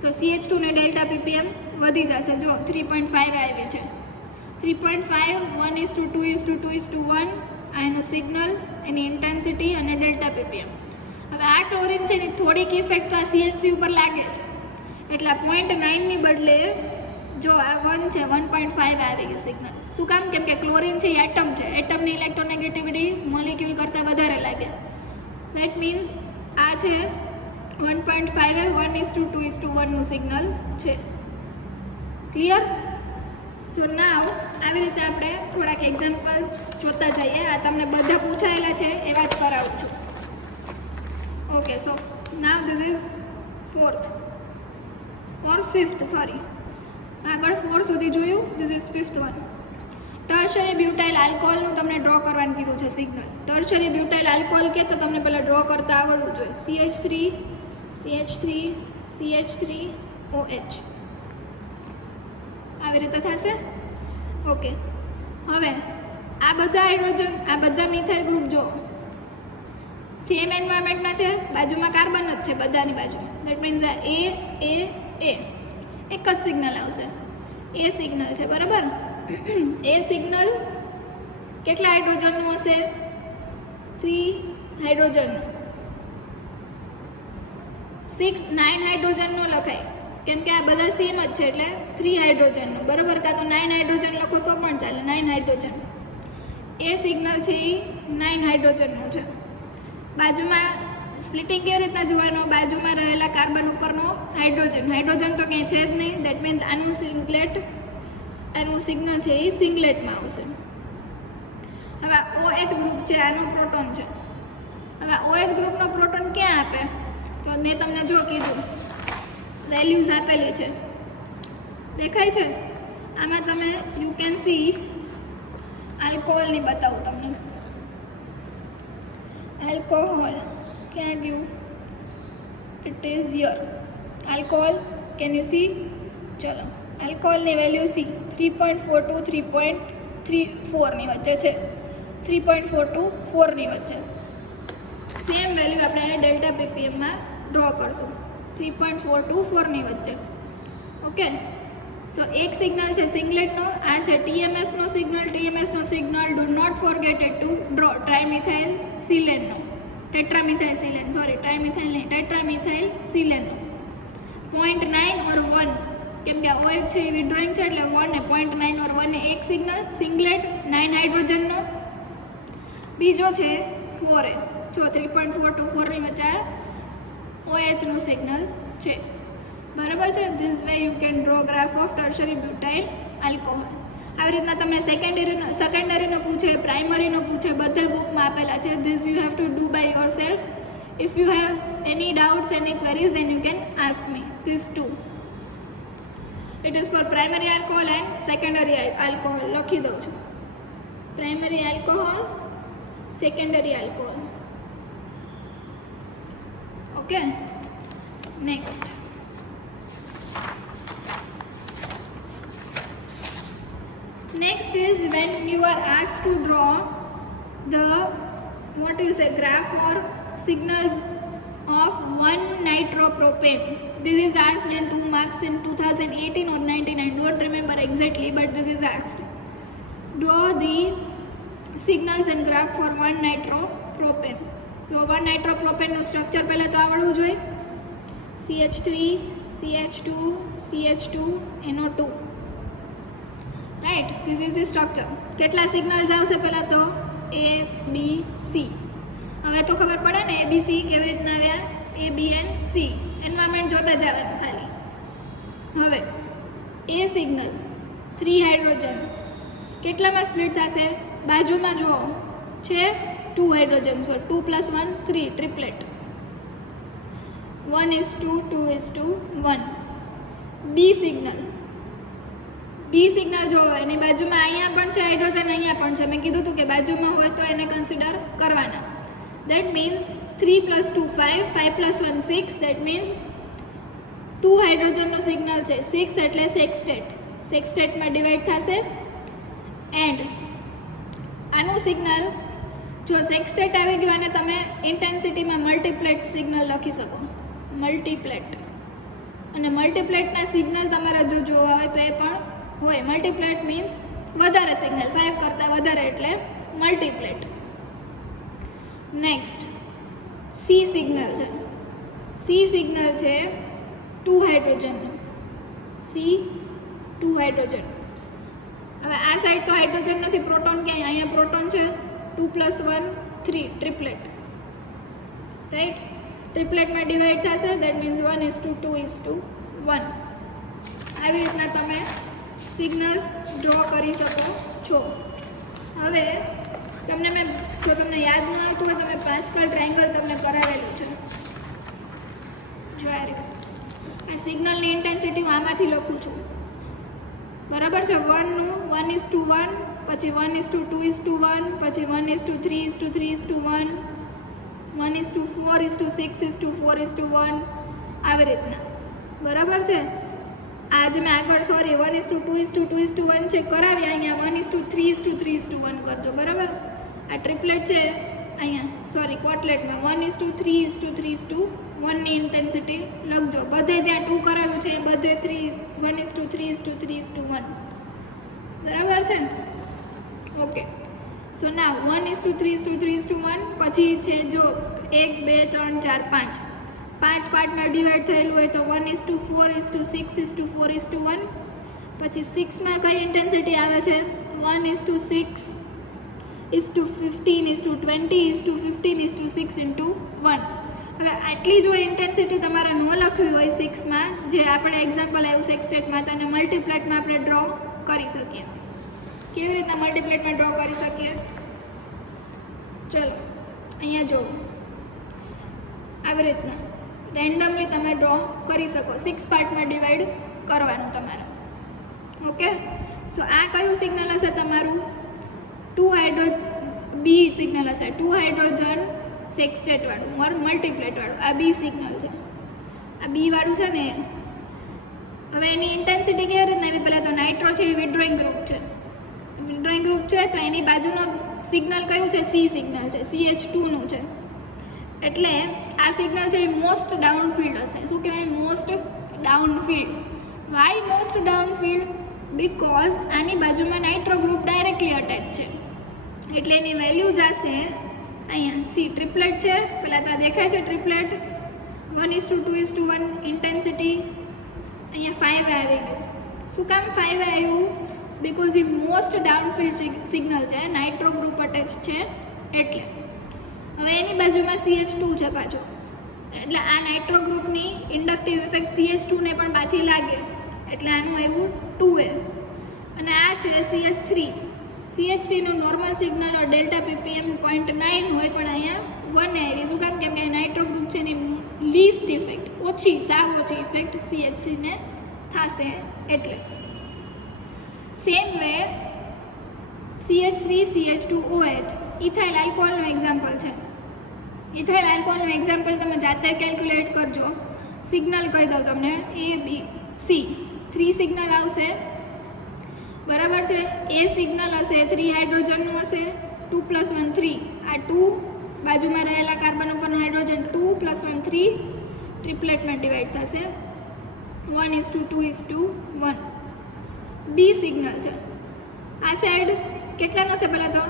તો CH2ની ડેલ્ટા ppm વધી જશે. જો 3.5 આવી છે. 3.5 1:2:2:1. આ એનું સિગ્નલ, એની ઇન્ટેન્સિટી અને ડેલ્ટા ppm. હવે આ ક્લોરીન છે એની થોડીક ઇફેક્ટ તો આ CH3 ઉપર લાગે છે, એટલે 0.9ની બદલે જો આ 1 છે 1.5 આવી ગયું સિગ્નલ. શું કામ? કેમ કે ક્લોરીન છે એ એટમ છે, એટમની ઇલેક્ટ્રોનેગેટિવિટી મોલિક્યુલ કરતાં વધારે લાગે. દેટ મીન્સ આ છે 1.5 એ 1:2:1નું સિગ્નલ છે. ક્લિયર? સો નાવ આવી રીતે આપણે થોડાક એક્ઝામ્પલ્સ જોતા જઈએ. આ તમને બધા પૂછાયેલા છે એવા જ કરાવું છું. Okay, so now this is fifth. આગળ 4 સુધી જોયું. This is 5th one. Tertiary butyl આલ્કોહોલનું તમને ડ્રો કરવાનું કીધું છે સિગ્નલ. ટર્શરી બ્યુટાઇલ આલ્કોહોલ કે તો તમને પહેલાં ડ્રો કરતા આવડવું જોઈએ. CH3OH આવી રીતે થશે. ઓકે, હવે આ બધા હાઇડ્રોજન, આ બધા મિથાઇલ ગ્રુપ જો સેમ એન્વાયરમેન્ટના છે, બાજુમાં કાર્બન જ છે બધાની બાજુમાં. દેટ મીન્સ આ A એક જ સિગ્નલ આવશે, એ સિગ્નલ છે બરાબર. એ સિગ્નલ કેટલા હાઇડ્રોજનનું હશે? 3 હાઇડ્રોજનનું. 9 હાઇડ્રોજનનો લખાય કેમ કે આ બધા સેમ જ છે એટલે 3 હાઇડ્રોજનનું બરાબર, કાં તો 9 હાઇડ્રોજન લખો તો પણ ચાલે. 9 હાઇડ્રોજન એ સિગ્નલ છે એ 9 હાઇડ્રોજનનું છે. બાજુમાં સ્પ્લિટિંગ કેવી રીતના જોવાનો? બાજુમાં રહેલા કાર્બન ઉપરનો હાઇડ્રોજન તો કંઈ છે જ નહીં. દેટ મીન્સ આનું સિગ્નલ છે એ સિંગલેટમાં આવશે. હવે OH ગ્રુપ છે, આનો પ્રોટોન છે. હવે OH ગ્રુપનો પ્રોટોન ક્યાં આપે? તો મેં તમને જો કીધું વેલ્યુઝ આપેલી છે, દેખાય છે આમાં. તમે યુ કેન સી આલ્કોહોલની બતાવું તમને. આલ્કોહોલ ક્યાં ગયું? It is here. Alcohol can you C? ચલો, આલ્કોહોલની વેલ્યુ સી 3.4 to 3.34 ની વચ્ચે છે. 3.4 to 4 ની વચ્ચે. સેમ વેલ્યુ આપણે ડેલ્ટા ppmમાં ડ્રો કરશું. 3.4 to 4 ની વચ્ચે. ઓકે, સો એક સિગ્નલ છે સિંગલેટનો, આ છે TMSનો સિગ્નલ. TMSનો signal do not forget it to draw trimethyl સિલેનનો, ટેટ્રામિથાઇલ સિલેન, સોરી ટ્રાઇમિથાઇલ નહીં, ટેટ્રામિથાઇલ સિલેનનો. 0.9 ઓર 1 કેમ કે OH છે એ વિડ્રોઈંગ છે એટલે 1 એ 0.9 ઓર 1 એ એક સિગ્નલ સિંગલેટ 9 હાઇડ્રોજનનો. બીજો છે 4A, જો 3.4 to 4 ની વચ્ચે OHનું સિગ્નલ છે બરાબર છે. This way you can draw graph of tertiary butyl alcohol. આવી રીતના તમને સેકન્ડરીનો પૂછે, પ્રાઇમરીનો પૂછે, બધા બુકમાં આપેલા છે. This you have to do by yourself. If you have any doubts, any queries, then you can ask me. This two it is for primary alcohol and secondary alcohol. લખી દઉં છું, primary alcohol, secondary alcohol. Okay, next. Next is when you are asked to draw the graph or signals of 1-nitropropane. This is asked in 2 marks in 2018 or 19. I don't remember exactly, but this is asked. Draw the signals and graph for 1-nitropropane. So 1-nitropropane નું structure પહેલાં તો આવડવું જોઈએ. CH3, CH2, CH2, NO2. Right, this is the structure. કેટલા signals આવશે? પહેલાં તો ABC. હવે તો ખબર પડે ને ABC કેવી રીતના આવ્યા? A, B and C. Environment જોતા જવાનું ખાલી. હવે એ સિગ્નલ 3 હાઇડ્રોજન કેટલામાં સ્પ્લિટ થશે? બાજુમાં જુઓ છે 2 હાઇડ્રોજન, સો 2 + 1 3, ટ્રિપલેટ. 1:2, 2:1. બી સિગ્નલ જોવો, એની બાજુમાં અહીંયા પણ છે હાઇડ્રોજન, અહીંયા પણ છે. મેં કીધું હતું કે બાજુમાં હોય તો એને કન્સિડર કરવાના. That means 3 + 2 5, 5 + 1 6. દેટ મીન્સ 2 હાઇડ્રોજનનો સિગ્નલ છે. 6 એટલે સેક્સટેટ. સેક્સટેટમાં ડિવાઈડ થશે. એન્ડ આનું સિગ્નલ જો સેક્સટેટ આવી ગયું અને તમે ઇન્ટેન્સિટીમાં મલ્ટીપ્લેટ સિગ્નલ લખી શકો, મલ્ટીપ્લેટ. અને મલ્ટીપ્લેટના સિગ્નલ તમારે જો જોવા હોય તો એ પણ હોય. મલ્ટીપ્લેટ મીન્સ વધારે સિગ્નલ, 5 કરતાં વધારે એટલે મલ્ટીપ્લેટ. નેક્સ્ટ સી સિગ્નલ છે. સી સિગ્નલ છે 2 હાઇડ્રોજનનું. C 2 hydrogen. હવે આ સાઈડ તો હાઇડ્રોજન નથી, પ્રોટોન ક્યાંય? અહીંયા પ્રોટોન છે. 2 + 1 3, ટ્રિપલેટ. રાઈટ, ટ્રિપલેટમાં ડિવાઈડ થશે. That means 1:2:1. આવી રીતના તમે સિગ્નલ્સ ડ્રો કરી શકો છો. હવે તમને તમને યાદ ન આવતું હોય તો મેં પાસ્કલ ટ્રાયંગલ તમને કરાવેલું છે. જો આ સિગ્નલની ઇન્ટેન્સિટી હું આમાંથી લખું છું બરાબર છે. 1 1:1, પછી 1:2:1, પછી 1:3:3:1, 1:4:6:4:1, આવી રીતના બરાબર છે. આજે મેં આગળ 1:2:2:1 છે કરાવી, અહીંયા 1:3:3:1 કરજો બરાબર. આ ટ્રિપલેટ છે અહીંયા, કોટલેટમાં 1:3:3:1 ની ઇન્ટેન્સિટી લખજો. બધે જ્યાં 2 કરાવ્યું છે એ બધે 3 1:3:3:1 બરાબર છે. ઓકે, સો ના 1:3:3:1 પછી છે જો 1 2 3 4 5 5 પાર્ટમાં ડિવાઈડ થયેલું હોય તો 1:4:6:4:1. પછી 6માં કઈ ઇન્ટેન્સિટી આવે છે? 1:6:15:20:15:6:1. હવે આટલી જો ઇન્ટેન્સિટી તમારે ન લખવી હોય 6માં, જે આપણે એક્ઝામ્પલ આવ્યું સેક્સટેટમાં, તો એને મલ્ટીપ્લેટમાં આપણે ડ્રો કરી શકીએ. કેવી રીતના મલ્ટીપ્લેટમાં ડ્રો કરી શકીએ? ચલો અહીંયા જુઓ, આવી રીતના રેન્ડમલી તમે ડ્રો કરી શકો. 6 પાર્ટમાં ડિવાઈડ કરવાનું તમારે. ઓકે, સો આ કયું સિગ્નલ હશે તમારું? 2 હાઇડ્રો બી સિગ્નલ હશે, 2 હાઇડ્રોજન સેક્સટેટવાળું મલ્ટીપ્લેટવાળું. આ બી સિગ્નલ છે, આ બી વાળું છે ને. હવે એની ઇન્ટેન્સિટી કેવી રીતના આવી? પહેલાં તો નાઇટ્રો છે એ વિડ્રોઈંગ ગ્રુપ છે. વિડ્રોઈંગ ગ્રુપ છે તો એની બાજુનો સિગ્નલ કયું છે? સી સિગ્નલ છે, CH2નું છે. એટલે આ સિગ્નલ છે એ મોસ્ટ ડાઉન ફિલ્ડ હશે. શું કહેવાય? Most down field. Why most down field? Because આની બાજુમાં નાઇટ્રો ગ્રુપ ડાયરેક્ટલી અટેચ છે, એટલે એની વેલ્યુ જશે અહીંયા. સી ટ્રિપલેટ છે, પહેલાં તો દેખાય છે ટ્રિપલેટ. 1:2:1 ઇન્ટેન્સિટી. અહીંયા 5 આવી ગયું. શું કામ 5 આવ્યું? બિકોઝ એ મોસ્ટ ડાઉનફિલ્ડ સિગ્નલ છે, નાઇટ્રો ગ્રુપ અટેચ છે એટલે. હવે એની બાજુમાં CH2 છે પાછું, એટલે આ નાઇટ્રો ગ્રુપની ઇન્ડક્ટિવ ઇફેક્ટ CH2ને પણ પાછી લાગે, એટલે આનું આવ્યું 2A. અને આ છે CH3. CH3નું નોર્મલ સિગ્નલ ડેલ્ટા PPM 0.9 હોય, પણ અહીંયા 1 આવી. શું કામ? કેમ કે નાઇટ્રો ગ્રુપ છે એની લીસ્ટ ઇફેક્ટ, ઓછી, સાવ ઓછી ઇફેક્ટ CH3ને થશે એટલે. સેમ વે CH3CH2OH ઇથાઇલ આલ્કોહોલનું એક્ઝામ્પલ છે. ઇથાઇલ આલ્કોહોલનું એક્ઝામ્પલ તમે જાતે કેલ્ક્યુલેટ કરજો. સિગ્નલ કહી દઉં તમને, ABC 3 સિગ્નલ આવશે, બરાબર છે. એ સિગ્નલ હશે 3 હાઇડ્રોજનનું હશે, 2 + 1 3. આ 2 બાજુમાં રહેલા કાર્બન ઉપરનો હાઇડ્રોજન 2 + 1 3 ટ્રિપલેટમાં ડિવાઈડ થશે 1:2:1. બી સિગ્નલ છે. આ સાઈડ કેટલાનો છે? પહેલાં તો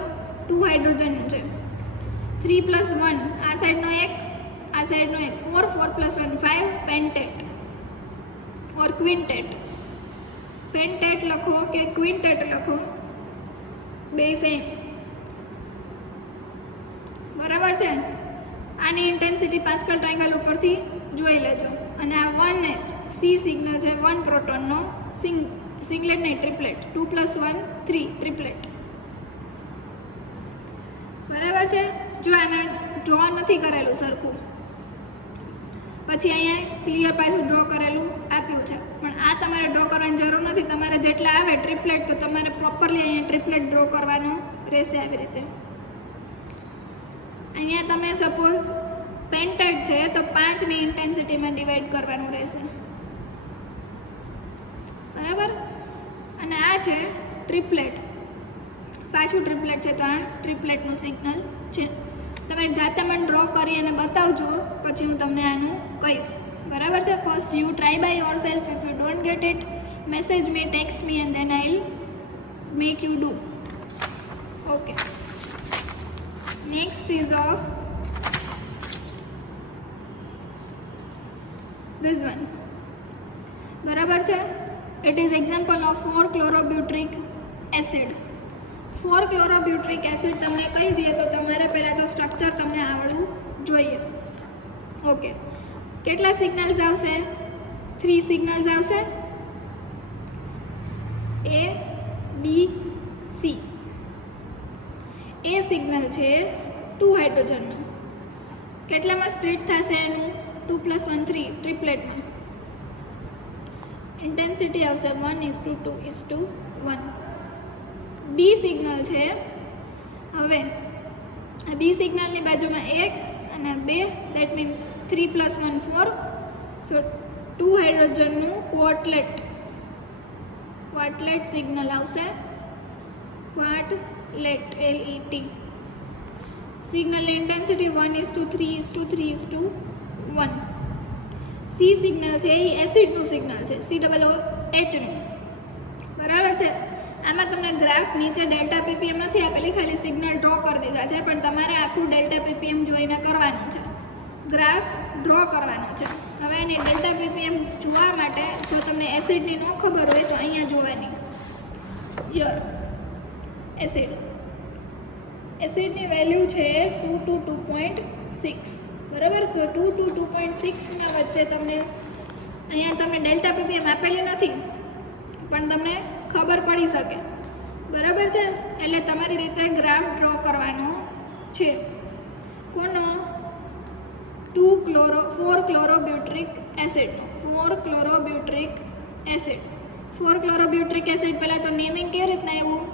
2 હાઇડ્રોજનનું છે. 3 + 1 આ સાઈડનો 1, આ સાઈડનો 1, 4 4 + 1 5 પેન્ટેટ ઓર ક્વિન્ટેટ. પેન્ટેટ લખો કે ક્વિન્ટેટ લખો, બે સેમ, બરાબર છે. આની ઇન્ટેન્સિટી પાસ્કલ ટ્રાયંગલ ઉપરથી જોઈ લેજો. અને આ 1H સી સિગ્નલ છે, 1 પ્રોટોનનો સિંગલેટ નહીં ટ્રિપલેટ, 2 + 1 3 ટ્રિપલેટ, બરાબર છે. જો આમાં ડ્રો નથી કરેલું સરખું, પછી અહીંયા ક્લિયર પાછું ડ્રો કરેલું આપ્યું છે, પણ આ તમારે ડ્રો કરવાની જરૂર નથી. તમારે જેટલા આવે ટ્રિપલેટ, તો તમારે પ્રોપરલી અહીંયા ટ્રિપલેટ ડ્રો કરવાનો રહેશે આવી રીતે. અહીંયા તમે સપોઝ પેન્ટેટ છે તો 5ની ઇન્ટેન્સિટીમાં ડિવાઈડ કરવાનું રહેશે, બરાબર. અને આ છે ટ્રિપલેટ, પાછું ટ્રિપલેટ છે તો આ ટ્રિપલેટનું સિગ્નલ છે. તમે જાતે મને ડ્રો કરી અને બતાવજો, પછી હું તમને આનું કહીશ, બરાબર છે. First you try by yourself. If you don't get it, message me, text me, and then I will make you do. Okay, next is of this one, બરાબર છે. It is example of 4-chlorobutyric acid. 4-chlorobutyric acid તમને કહી દઈએ તો તમારે પહેલાં તો structure તમને આવડવું જોઈએ. ઓકે, કેટલા સિગ્નલ્સ આવશે? 3 સિગ્નલ્સ આવશે, A, B, C. A signal છે 2 હાઇડ્રોજનનો. કેટલામાં સ્પ્લિટ થશે એનું? 2 + 1 3 ટ્રિપલેટમાં. ઇન્ટેન્સિટી આવશે 1:2:1. બી સિગ્નલ છે. હવે આ બી સિગ્નલની બાજુમાં 1 અને 2, દેટ મીન્સ 3 + 1 4. સો 2 હાઇડ્રોજનનું ક્વાર્ટલેટ સિગ્નલ આવશે. ક્વાર્ટલેટ, LET. સિગ્નલની ઇન્ટેન્સિટી 1:3:3:1. સી સિગ્નલ છે એ એસિડનું સિગ્નલ છે, COOH એચનું. બરાબર છે. આમાં તમને ગ્રાફ નીચે ડેલ્ટા પીપીએમ નથી આપેલી, ખાલી સિગ્નલ ડ્રો કરી દીધા છે, પણ તમારે આખું ડેલ્ટા પીપીએમ જોઈને કરવાનું છે, ગ્રાફ ડ્રો કરવાનો છે. હવે એની ડેલ્ટા પીપીએમ જોવા માટે જો તમને એસિડની ન ખબર હોય તો અહીંયા જોવાની. યર એસિડની વેલ્યુ છે 2 to 2.6. બરાબર. જો 2 to 2.6 વચ્ચે તમને અહીંયા તમને ડેલ્ટા પીપીએમ આપેલી નથી, પણ તમને ખબર પડી શકે. બરાબર છે. એટલે તમારી રીતે ગ્રાફ ડ્રો કરવાનો છે. કોનો? 4 ક્લોરોબ્યુટ્રિક એસિડનો. 4 ક્લોરોબ્યુટ્રિક એસિડ. પહેલાં તો નેમિંગ કેવી રીતના આવ્યું?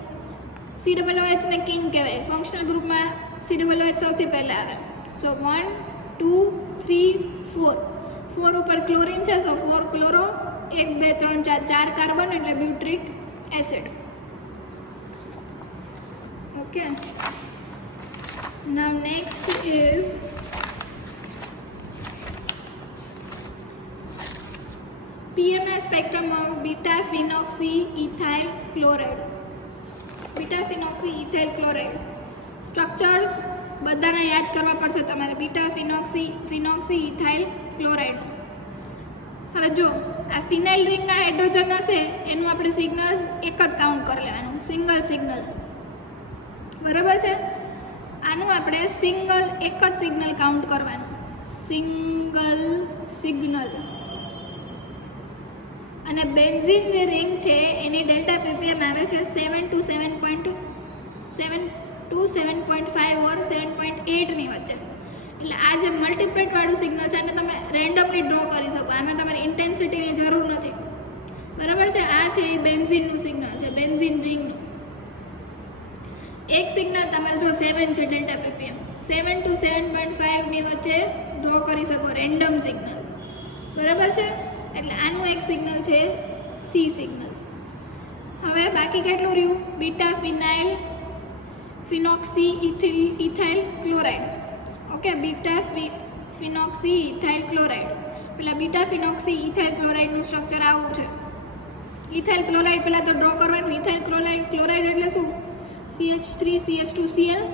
COOH ને કિંગ કહેવાય. ફંક્શનલ ગ્રુપમાં COOH સૌથી પહેલાં આવે. સો 1 2 3 4. 4 ઉપર ક્લોરીન છે, સો 4 ક્લોરો, 1 2 3 4 4 કાર્બન એટલે butyric acid. Okay. Now next is PMR spectrum of beta-phenoxyethyl chloride. beta-phenoxyethyl chloride structures બધાને યાદ કરવા પડશે તમારે. beta-phenoxyethyl chloride. હવે જો આ ફિનાઇલ રિંગના હાઇડ્રોજન હશે એનું આપણે સિગ્નલ્સ એક જ કાઉન્ટ કરી લેવાનું, સિંગલ સિગ્નલ. બરાબર છે. આનું આપણે સિંગલ એક જ સિગ્નલ કાઉન્ટ કરવાનું, સિંગલ સિગ્નલ. અને બેન્ઝીન જે રિંગ છે એની ડેલ્ટા પીપીએમ આવે છે 7 to 7.5 ઓર 7.8ની વચ્ચે. એટલે આ જે મલ્ટીપ્લેટવાળું સિગ્નલ છે એને તમે રેન્ડમલી ડ્રો કરી શકો, આમાં તમારી ઇન્ટેન્સિટીની જરૂર નથી. બરાબર છે. આ છે એ બેન્ઝીનનું સિગ્નલ છે, બેન્ઝીન રિંગનું. એક સિગ્નલ તમારે જો 7 છે ડેલ્ટા પીપીએમ, 7 to 7.5ની વચ્ચે ડ્રો કરી શકો, રેન્ડમ સિગ્નલ. બરાબર છે. એટલે આનું એક સિગ્નલ છે સી સિગ્નલ. હવે બાકી કેટલું રહ્યું? beta-phenoxyethyl chloride. Okay. beta-phenoxyethyl chloride. પેલા beta-phenoxyethyl chlorideનું સ્ટ્રક્ચર આવું છે. ઇથાઇલ ક્લોરાઇડ પહેલાં તો ડ્રો કરવાનું. ઇથાઇલ ક્લોરાઇડ એટલે શું? CH3CH2Cl.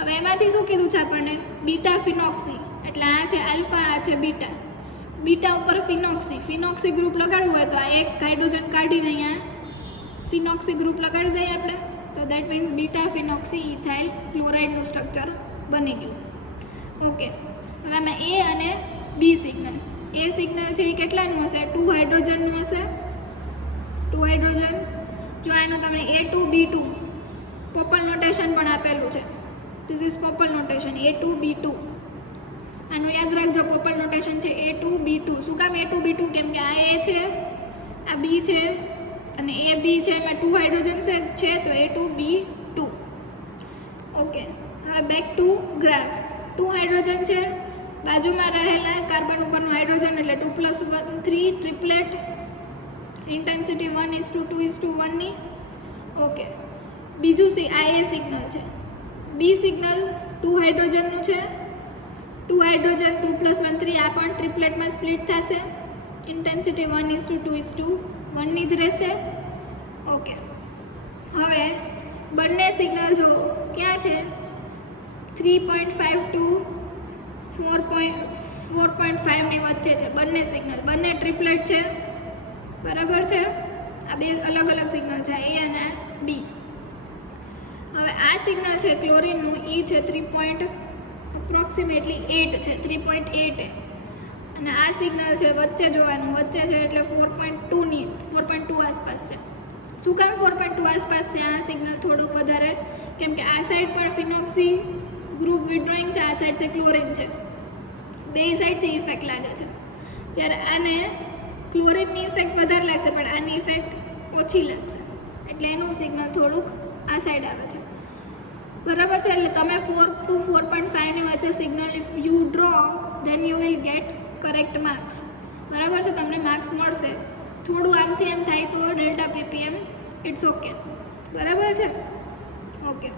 હવે એમાંથી શું કીધું છે આપણને? બીટા-ફિનોક્સી. એટલે આ છે આલ્ફા, આ છે બીટા. બીટા ઉપર ફિનોક્સી ગ્રુપ લગાડવું હોય તો આ એક હાઇડ્રોજન કાઢીને અહીંયા ફિનોક્સી ગ્રુપ લગાડી દઈએ આપણે, તો દેટ મીન્સ beta-phenoxyethyl ક્લોરાઇડનું સ્ટ્રક્ચર બની ગયું. ઓકે. હવે આમાં એ અને બી સિગ્નલ. એ સિગ્નલ છે એ કેટલાનું હશે? 2 હાઇડ્રોજનનું હશે. 2 હાઇડ્રોજન. જો આનું તમને A2B2 પોપલ નોટેશન પણ આપેલું છે. This is Pople notation A2B2. આનું યાદ રાખજો, પોપલ નોટેશન છે A2B2. શું કામ A2B2? કેમ કે આ એ છે, આ બી છે અને એ બી છે, એમાં 2 હાઇડ્રોજન છે તો A2B2. ઓકે. હવે બેક ટુ ગ્રાફ. 2 હાઇડ્રોજન છે, બાજુમાં રહેલા કાર્બન ઉપરનું હાઇડ્રોજન એટલે 2 + 1 3 ટ્રિપલેટ. ઇન્ટેન્સિટી 1:2:1ની. ઓકે. બીજું આ એ સિગ્નલ છે. બી સિગ્નલ 2 હાઇડ્રોજનનું છે. 2 હાઇડ્રોજન 2 + 1 3, આ પણ ટ્રિપલેટમાં સ્પ્લિટ થશે. ઇન્ટેન્સિટી 1:2:1ની જ રહેશે. ઓકે. હવે બંને સિગ્નલ જો ક્યાં છે? 3.5 to 4.5ની વચ્ચે છે બંને સિગ્નલ. બંને ટ્રિપલેટ છે. બરાબર છે. આ બે અલગ અલગ સિગ્નલ છે, એ અને બી. હવે આ સિગ્નલ છે ક્લોરીનનું, એ છે 3.8 છે, 3.8. અને આ સિગ્નલ છે વચ્ચે જોવાનું, વચ્ચે છે એટલે 4.2 આસપાસ છે. શું કામ 4.2 આસપાસ છે? આ સિગ્નલ થોડુંક વધારે, કેમ કે આ સાઈડ પણ ફિનોક્સી ગ્રુપ વિડ્રોઈંગ છે, આ સાઈડથી ક્લોરીન છે, બે સાઈડથી ઇફેક્ટ લાગે છે. જ્યારે આને ક્લોરીનની ઇફેક્ટ વધારે લાગશે પણ આની ઇફેક્ટ ઓછી લાગશે, એટલે એનું સિગ્નલ થોડુંક આ સાઈડ આવે છે. બરાબર છે. એટલે તમે 4 to 4.5ની વચ્ચે signal if you draw then you will gate correct marks. બરાબર છે. તમને માર્ક્સ મળશે. થોડું આમથી એમ થાય તો ડેલ્ટા પીપીએમ ઇટ્સ ઓકે. બરાબર છે. Okay.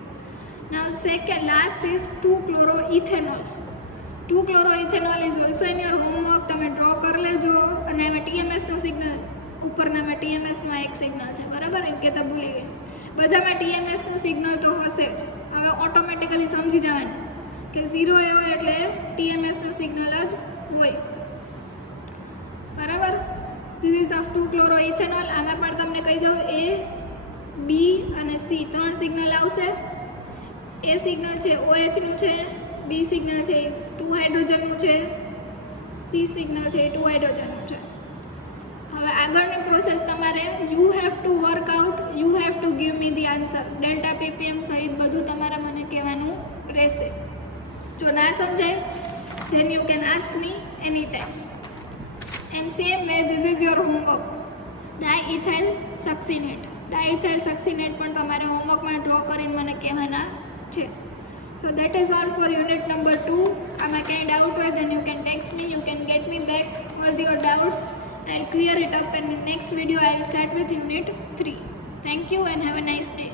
Now second last is 2-chloroethanol. 2-chloroethanol is also in your homework. તમે ડ્રો કરી લેજો અને એમાં TMSનું સિગ્નલ ઉપરનામાં ટીએમએસમાં એક સિગ્નલ છે, બરાબર, એ કહેતા ભૂલી ગઈ. બધામાં ટીએમએસનું સિગ્નલ તો હશે જ. હવે ઓટોમેટિકલી સમજી જવાનું કે 0 એ હોય એટલે ટીએમએસનું સિગ્નલ જ હોય, બરાબર. This ease of 2-chloroethanol. આમાં પણ તમને કહી દઉં, એ બી અને સી 3 સિગ્નલ આવશે. એ સિગ્નલ છે OHનું છે, બી સિગ્નલ છે 2 હાઇડ્રોજનનું છે, સી સિગ્નલ છે 2 હાઇડ્રોજનનું છે. હવે આગળની પ્રોસેસ તમારે you have to work out, you have to give me the answer. Delta PPM સહિત બધું તમારે મને કહેવાનું રહેશે. જો ના સમજાય then you can ask me anytime. And same way this is your homework. ડાયઇથાઇલ સક્સિનેટ. ડાયઇથાઇલ સક્સિનેટ પણ તમારે હોમવર્કમાં ડ્રો કરીને મને કહેવાના છે. So that is all for unit number 2. આમાં કંઈ ડાઉટ હોય then you can text me, you can get me back all your doubts. I'll clear it up, and in next video I'll start with unit 3. Thank you and have a nice day.